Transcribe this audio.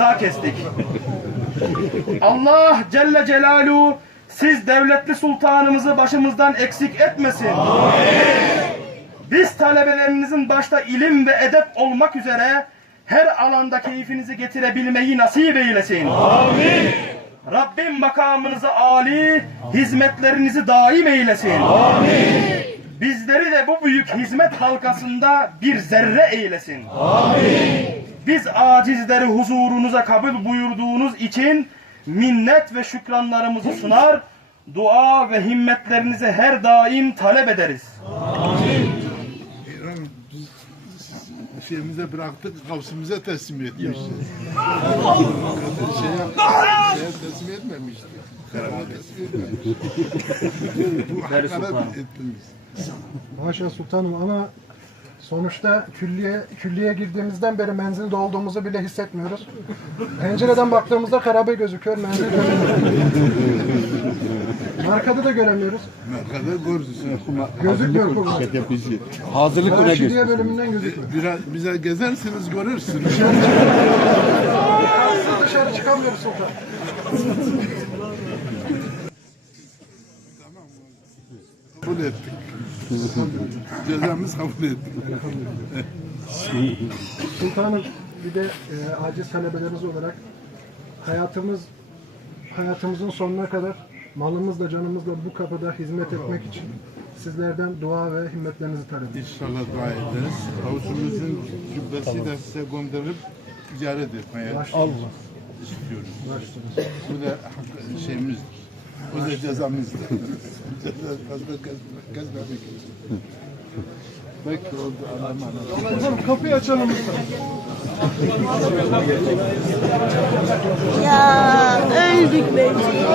daha kestik. Allah Celle Celaluhu siz devletli sultanımızı başımızdan eksik etmesin. Biz talebelerinizin başta ilim ve edep olmak üzere her alanda keyfinizi getirebilmeyi nasip eylesin. Amin. Rabbim makamınızı âli, hizmetlerinizi daim eylesin. Amin. Bizleri de bu büyük hizmet halkasında bir zerre eylesin. Biz acizleri huzurunuza kabul buyurduğunuz için minnet ve şükranlarımızı sunar, dua ve himmetlerinizi her daim talep ederiz. Biz şeyimize bıraktık, kavsimize teslim etmişiz. şeye, şeye teslim teslim etmemiştik. Bu hakaret ettiniz. Haşa sultanım ama sonuçta külliye, külliye girdiğimizden beri menzilde olduğumuzu bile hissetmiyoruz. Pencereden baktığımızda karabe gözüküyor, menzil göremiyoruz. Arkada da göremiyoruz. Ne kadar görürsün. Gözükmüyor. Hazırlık göster. Raşidiye bölümünden gözükmüyor. Biraz bize gezerseniz görürsünüz. Dışarı çıkamıyoruz sultan. kabul ettik. Cezamız kabul ettik. Sultanım bir de e, aciz talebeleriniz olarak hayatımız hayatımızın sonuna kadar malımızla canımızla bu kapıda hizmet etmek için sizlerden dua ve himmetlerinizi talep ediyoruz. İnşallah dua ederiz. Avucumuzun cübbesi de size gönderip ticaret etmeye Allah. istiyoruz. Bu da şeyimizdir. Bu da cezamızdı. Ceza fazla kesmemek için. Peki oldu anam anam. Hocam kapıyı açalım ya öldük bence.